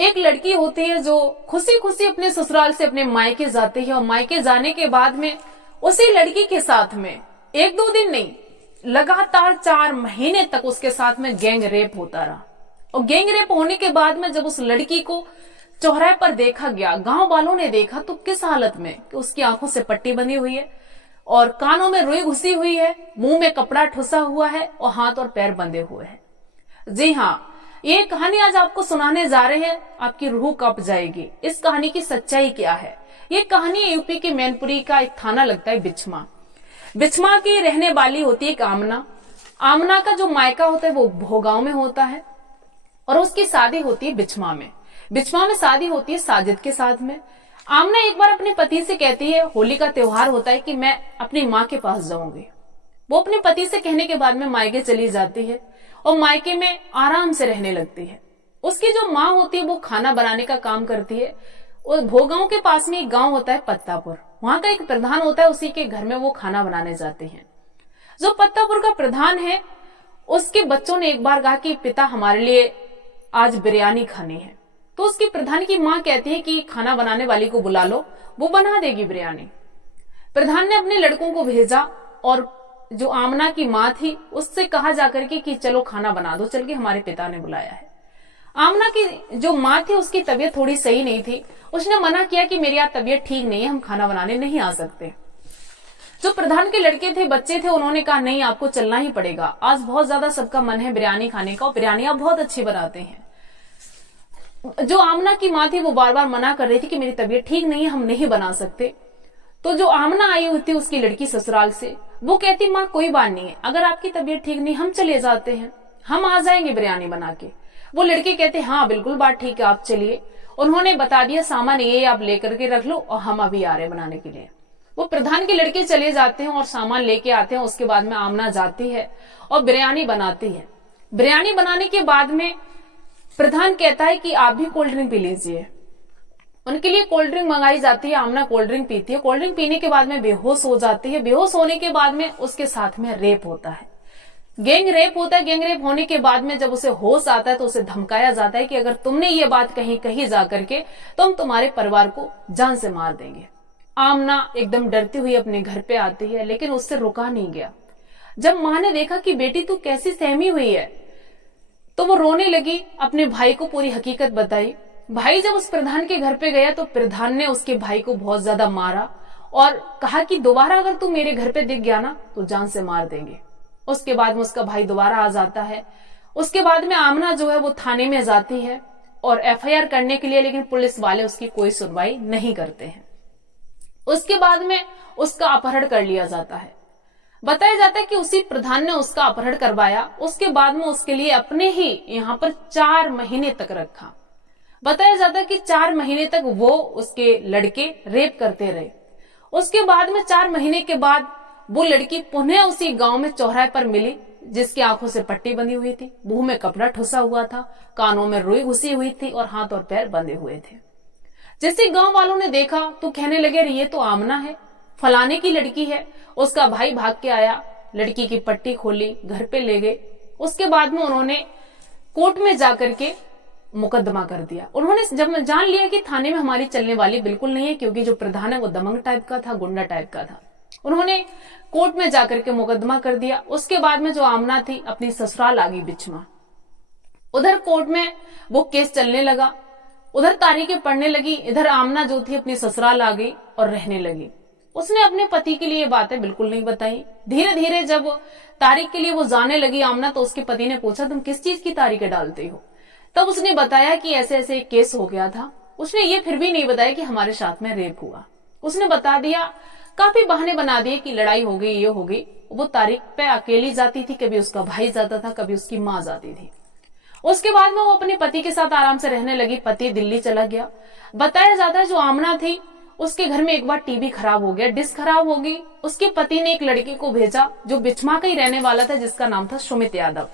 एक लड़की होती है जो खुशी खुशी अपने ससुराल से अपने मायके जाती है और मायके जाने के बाद में उसी लड़की के साथ में एक दो दिन नहीं, लगातार 4 महीने तक उसके साथ में गैंग रेप होता रहा। और गैंग रेप होने के बाद में जब उस लड़की को चौराहे पर देखा गया, गांव वालों ने देखा, तो किस हालत में कि उसकी आंखों से पट्टी बंधी हुई है और कानों में रुई घुसी हुई है, मुंह में कपड़ा ठुसा हुआ है और हाथ और पैर बंधे हुए हैं। जी हाँ, ये कहानी आज आपको सुनाने जा रहे हैं, आपकी रूह कांप जाएगी। इस कहानी की सच्चाई क्या है? ये कहानी यूपी के मैनपुरी का एक थाना लगता है बिछमा। बिछमा की रहने वाली होती है एक आमना। आमना का जो मायका होता है वो भोगांव में होता है और उसकी शादी होती है बिछमा में। बिछमा में शादी होती है साजिद के साथ में। आमना एक बार अपने पति से कहती है, होली का त्योहार होता है, कि मैं अपनी माँ के पास जाऊंगी। वो अपने पति से कहने के बाद में मायके चली जाती है और मायके में आराम से रहने लगती है। उसकी जो माँ होती है वो खाना बनाने का काम करती है। और भोगांव के पास में एक गांव होता है पत्तापुर, वहां का एक प्रधान होता है, उसी के घर में वो खाना बनाने जाते हैं। जो पत्तापुर का प्रधान है, उसके बच्चों ने एक बार कहा कि पिता हमारे लिए आज बिरयानी खानी है। तो उसकी प्रधान की माँ कहती है कि खाना बनाने वाली को बुला लो, वो बना देगी बिरयानी। प्रधान ने अपने लड़कों को भेजा और जो आमना की माँ थी उससे कहा जाकर के कि चलो खाना बना दो, चल के हमारे पिता ने बुलाया है। आमना की जो माँ थी उसकी तबीयत थोड़ी सही नहीं थी। उसने मना किया कि मेरी आज तबीयत ठीक नहीं है, हम खाना बनाने नहीं आ सकते। जो प्रधान के लड़के थे, बच्चे थे, उन्होंने कहा नहीं, आपको चलना ही पड़ेगा, आज बहुत ज्यादा सबका मन है बिरयानी खाने का और बिरयानी आप बहुत अच्छी बनाते हैं। जो आमना की माँ थी वो बार बार मना कर रही थी कि मेरी तबीयत ठीक नहीं है, हम नहीं बना सकते। तो जो आमना आई हुई थी उसकी लड़की ससुराल से, वो कहती माँ कोई बात नहीं है, अगर आपकी तबीयत ठीक नहीं, हम चले जाते हैं, हम आ जाएंगे बिरयानी बना के। वो लड़के कहते हाँ बिल्कुल बात ठीक है, आप चलिए। उन्होंने बता दिया सामान ये आप लेकर के रख लो और हम अभी आ रहे हैं बनाने के लिए। वो प्रधान के लड़के चले जाते हैं और सामान लेके आते हैं। उसके बाद में आमना जाती है और बिरयानी बनाती है। बिरयानी बनाने के बाद में प्रधान कहता है कि आप भी कोल्ड ड्रिंक पी लीजिए। उनके लिए कोल्ड ड्रिंक मंगाई जाती है। आमना कोल्ड ड्रिंक पीती है। कोल्ड ड्रिंक पीने के बाद में बेहोश हो जाती है। बेहोश होने के बाद में उसके साथ में रेप होता है, गैंग रेप होता है। गैंग रेप होने के बाद में जब उसे होश आता है तो उसे धमकाया जाता है कि अगर तुमने ये बात कही जा करके तो हम तुम्हारे परिवार को जान से मार देंगे। आमना एकदम डरती हुई अपने घर पे आती है, लेकिन उससे रुका नहीं गया। जब माँ ने देखा कि बेटी तू कैसी सहमी हुई है, तो वो रोने लगी, अपने भाई को पूरी हकीकत बताई। भाई जब उस प्रधान के घर पे गया तो प्रधान ने उसके भाई को बहुत ज्यादा मारा और कहा कि दोबारा अगर तू मेरे घर पे दिख गया ना तो जान से मार देंगे। उसके बाद में उसका भाई दोबारा आ जाता है। उसके बाद में आमना जो है वो थाने में जाती है और एफआईआर करने के लिए, लेकिन पुलिस वाले उसकी कोई सुनवाई नहीं करते हैं। उसके बाद में उसका अपहरण कर लिया जाता है। बताया जाता है कि उसी प्रधान ने उसका अपहरण करवाया। उसके बाद में उसके लिए अपने ही यहाँ पर 4 महीने तक रखा। बताया जाता है कि 4 महीने तक वो उसके लड़के रेप करते रहे। उसके बाद में 4 महीने के बाद वो लड़की पुनः उसी गांव में चौराहे पर मिली, जिसकी आंखों से पट्टी बंधी हुई थी, मुंह में कपड़ा ठुसा हुआ था, कानों में रुई घुसी हुई थी और हाथ और पैर बंधे हुए थे। जैसे गांव वालों ने देखा तो कहने लगे ये तो आमना है, फलाने की लड़की है। उसका भाई भाग के आया, लड़की की पट्टी खोली, घर पे ले गए। उसके बाद में उन्होंने कोर्ट में जाकर के मुकदमा कर दिया। उन्होंने जब जान लिया कि थाने में हमारी चलने वाली बिल्कुल नहीं है, क्योंकि जो प्रधान है वो दमंग टाइप का था, गुंडा टाइप का था, उन्होंने कोर्ट में जाकर के मुकदमा कर दिया। उसके बाद में जो आमना थी अपनी ससुराल आ गई बिछमा। उधर कोर्ट में वो केस चलने लगा, उधर तारीखें पड़ने लगी, इधर आमना जो थी अपनी ससुराल आ गई और रहने लगी। उसने अपने पति के लिए बातें बिल्कुल नहीं बताई। धीरे धीरे जब तारीख के लिए वो जाने लगी आमना, तो उसके पति ने पूछा तुम किस चीज की तारीखें डालते हो? तब उसने बताया कि ऐसे ऐसे एक केस हो गया था। उसने ये फिर भी नहीं बताया कि हमारे साथ में रेप हुआ। उसने बता दिया, काफी बहाने बना दिए कि लड़ाई हो गई, ये हो गई। वो तारीख पे अकेली जाती थी, कभी उसका भाई जाता था, कभी उसकी माँ जाती थी। उसके बाद में वो अपने पति के साथ आराम से रहने लगी। पति दिल्ली चला गया। बताया जाता है जो आमना थी उसके घर में एक बार टीवी खराब हो गया, डिस्क खराब हो गई। उसके पति ने एक लड़के को भेजा जो बिछमा का ही रहने वाला था, जिसका नाम था सुमित यादव।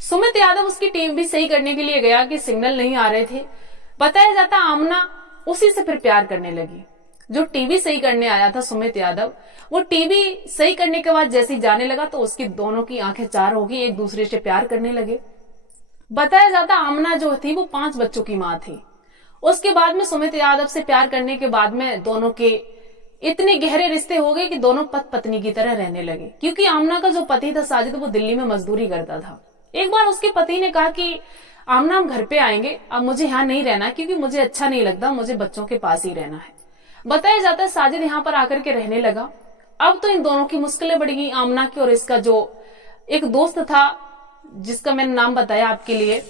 सुमित यादव उसकी टीवी सही करने के लिए गया कि सिग्नल नहीं आ रहे थे। बताया जाता आमना उसी से फिर प्यार करने लगी। जो टीवी सही करने आया था सुमित यादव, वो टीवी सही करने के बाद जैसे ही जाने लगा तो उसकी दोनों की आंखें चार हो गई, एक दूसरे से प्यार करने लगे। बताया जाता आमना जो थी वो 5 बच्चों की माँ थी। उसके बाद में सुमित यादव से प्यार करने के बाद में दोनों के इतने गहरे रिश्ते हो गए कि दोनों पति पत्नी की तरह रहने लगे। क्योंकि आमना का जो पति था साजिद, वो दिल्ली में मजदूरी करता था। एक बार उसके पति ने कहा कि आमना हम घर पे आएंगे, अब मुझे यहाँ नहीं रहना क्योंकि मुझे अच्छा नहीं लगता, मुझे बच्चों के पास ही रहना है। बताया जाता है साजिद यहाँ पर आकर के रहने लगा। अब तो इन दोनों की मुश्किलें बढ़ गई, आमना की और इसका जो एक दोस्त था जिसका मैंने नाम बताया आपके लिए,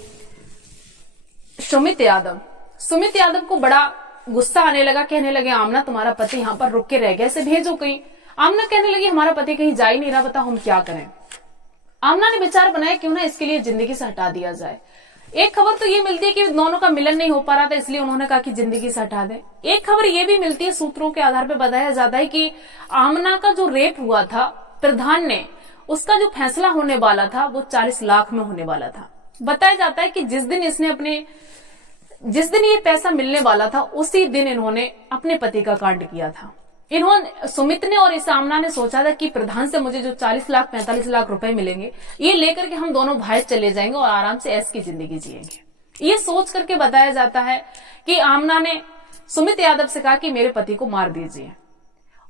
सुमित यादव। सुमित यादव को बड़ा गुस्सा आने लगा, कहने लगे आमना तुम्हारा पति यहाँ पर रुक के रह गया, इसे भेजो कहीं। आमना कहने लगी हमारा पति कहीं जा ही नहीं रहा, बताओ हम क्या करें। आमना ने विचार बनाया क्यों ना इसके लिए जिंदगी से हटा दिया जाए। एक खबर तो ये मिलती है कि दोनों का मिलन नहीं हो पा रहा था, इसलिए उन्होंने कहा कि जिंदगी से हटा दें। एक खबर ये भी मिलती है, सूत्रों के आधार पर बताया जाता है कि आमना का जो रेप हुआ था प्रधान ने, उसका जो फैसला होने वाला था वो 40 लाख में होने वाला था। बताया जाता है कि जिस दिन ये पैसा मिलने वाला था उसी दिन इन्होंने अपने पति का कांड किया था। सुमित ने और इस आमना ने सोचा था कि प्रधान से मुझे जो 40 लाख 45 लाख रुपए मिलेंगे, ये लेकर के हम दोनों भाई चले जाएंगे और आराम से ऐश की जिंदगी जिएंगे। ये सोच करके बताया जाता है कि आमना ने सुमित यादव से कहा कि मेरे पति को मार दीजिए।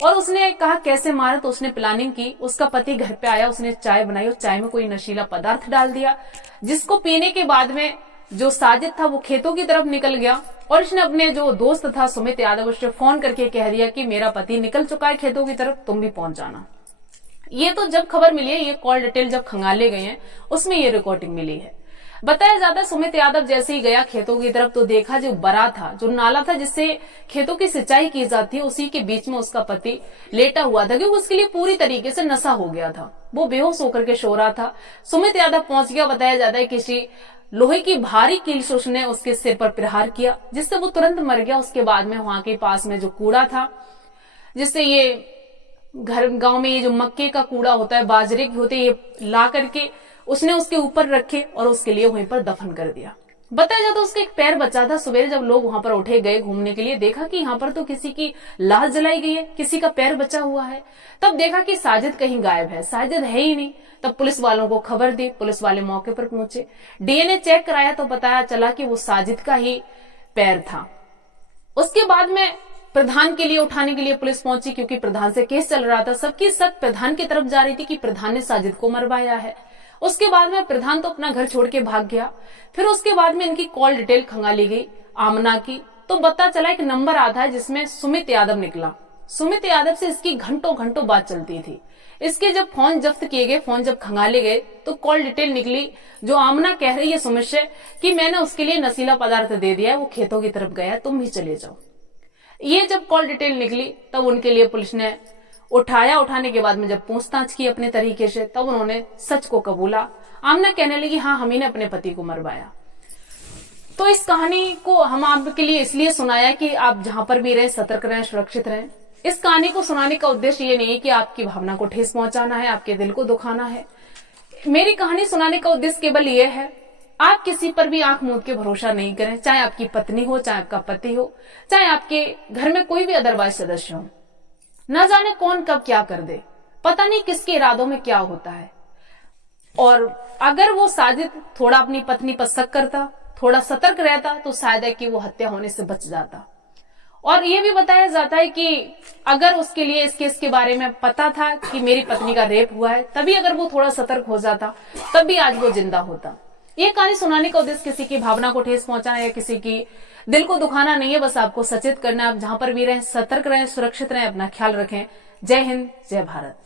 और उसने कहा कैसे मारे, तो उसने प्लानिंग की। उसका पति घर पे आया, उसने चाय बनाई और चाय में कोई नशीला पदार्थ डाल दिया, जिसको पीने के बाद में जो साजिद था वो खेतों की तरफ निकल गया। और इसने अपने जो दोस्त था सुमित यादव, उसने फोन करके कह दिया कि मेरा पति निकल चुका है खेतों की तरफ, तुम भी पहुंच जाना। ये तो जब खबर मिली है, ये कॉल डिटेल जब खंगाले गए हैं उसमें ये रिकॉर्डिंग मिली है। बताया जाता है सुमित यादव जैसे ही गया खेतों की तरफ तो देखा जो बरा था, जो नाला था जिससे खेतों की सिंचाई की जाती है, उसी के बीच में उसका पति लेटा हुआ था, क्योंकि उसके लिए पूरी तरीके से नशा हो गया था। वो बेहोश होकर के सो रहा था। सुमित यादव पहुंच गया। बताया जाता है किसी लोहे की भारी कील से उसने उसके सिर पर प्रहार किया, जिससे वो तुरंत मर गया। उसके बाद में वहां के पास में जो कूड़ा था, जिससे ये गांव में ये जो मक्के का कूड़ा होता है, बाजरे की होते, ये ला करके उसने उसके ऊपर रखे और उसके लिए वहीं पर दफन कर दिया। बताया जाता उसका एक पैर बचा था। सवेरे जब लोग वहां पर उठे गए घूमने के लिए, देखा कि यहाँ पर तो किसी की लाश जलाई गई है, किसी का पैर बचा हुआ है। तब देखा कि साजिद कहीं गायब है, साजिद है ही नहीं। तब पुलिस वालों को खबर दी, पुलिस वाले मौके पर पहुंचे, डीएनए चेक कराया तो पता चला कि वो साजिद का ही पैर था। उसके बाद में प्रधान के लिए उठाने के लिए पुलिस पहुंची, क्योंकि प्रधान से केस चल रहा था। सबकी शक प्रधान की तरफ जा रही थी कि प्रधान ने साजिद को मरवाया है। उसके बाद में प्रधान तो अपना घर छोड़ के भाग गया। फिर उसके बाद में इनकी कॉल डिटेल खंगाली गई आमना की, तो पता चला एक नंबर आता है जिसमें सुमित यादव निकला। सुमित यादव से इसकी घंटों घंटों बात चलती थी। इसके जब फोन जब्त किए गए, फोन जब खंगाले गए, तो कॉल डिटेल निकली जो आमना कह रही है सुमित से कि मैंने उसके लिए नशीला पदार्थ दे दिया है, वो खेतों की तरफ गया है, तुम भी चले जाओ। ये जब कॉल डिटेल निकली तब उनके लिए पुलिस ने उठाया। उठाने के बाद में जब पूछताछ की अपने तरीके से, तब उन्होंने सच को कबूला। आमना कहने लगी हाँ, हम ही ने अपने पति को मरवाया। तो इस कहानी को हम आपके लिए इसलिए सुनाया कि आप जहां पर भी रहें सतर्क रहें, सुरक्षित रहें। इस कहानी को सुनाने का उद्देश्य ये नहीं है कि आपकी भावना को ठेस पहुंचाना है, आपके दिल को दुखाना है। मेरी कहानी सुनाने का उद्देश्य केवल ये है, आप किसी पर भी आंख मूंद के भरोसा नहीं करें, चाहे आपकी पत्नी हो, चाहे आपका पति हो, चाहे आपके घर में कोई भी अदरवाइज सदस्य हो। न जाने कौन कब क्या कर दे, पता नहीं किसके इरादों में क्या होता है। और अगर वो साजिद थोड़ा अपनी पत्नी पर शक करता, थोड़ा सतर्क रहता, तो शायद है कि वो हत्या होने से बच जाता। और ये भी बताया जाता है कि अगर उसके लिए इस केस के बारे में पता था कि मेरी पत्नी का रेप हुआ है, तभी अगर वो थोड़ा सतर्क हो जाता, तब भी आज वो जिंदा होता। ये कहानी सुनाने का उद्देश्य किसी की भावना को ठेस पहुंचाना या किसी की दिल को दुखाना नहीं है, बस आपको सचेत करना है। आप जहां पर भी रहें सतर्क रहें, सुरक्षित रहें, अपना ख्याल रखें। जय हिंद, जय भारत।